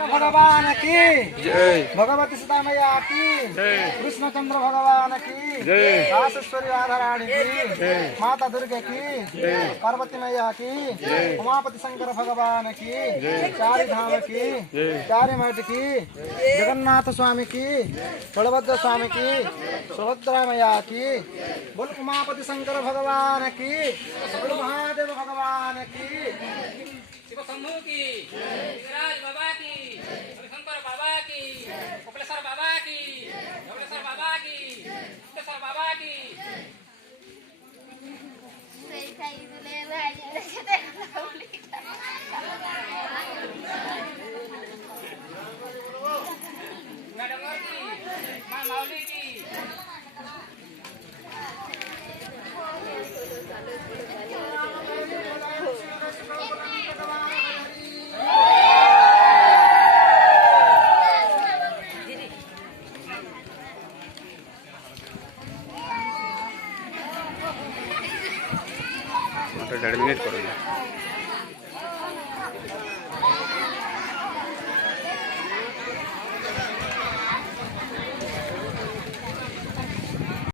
भगवान की जय। भगवती सीता मैया की जय। कृष्णचंद्र भगवान की जय। राजेश्वरी राधारानी की जय। माता दुर्गा की जय। पार्वती मैया की जय। उमापति शंकर भगवान की जय। चारी धाम की जय। चारी मठ की जगन्नाथ स्वामी की बलभद्र स्वामी की सुभद्रा मैया की बोल उमापति शंकर भगवान की बोल महादेव भगवान की शिव शंभू की, लिंगराज बाबा की, रविशंकर बाबा की, कपिलेश्वर बाबा की, धवलेश्वर बाबा की, सिद्धेश्वर बाबा की। गंगा की, माँ माउली की। मिनट करूँगा।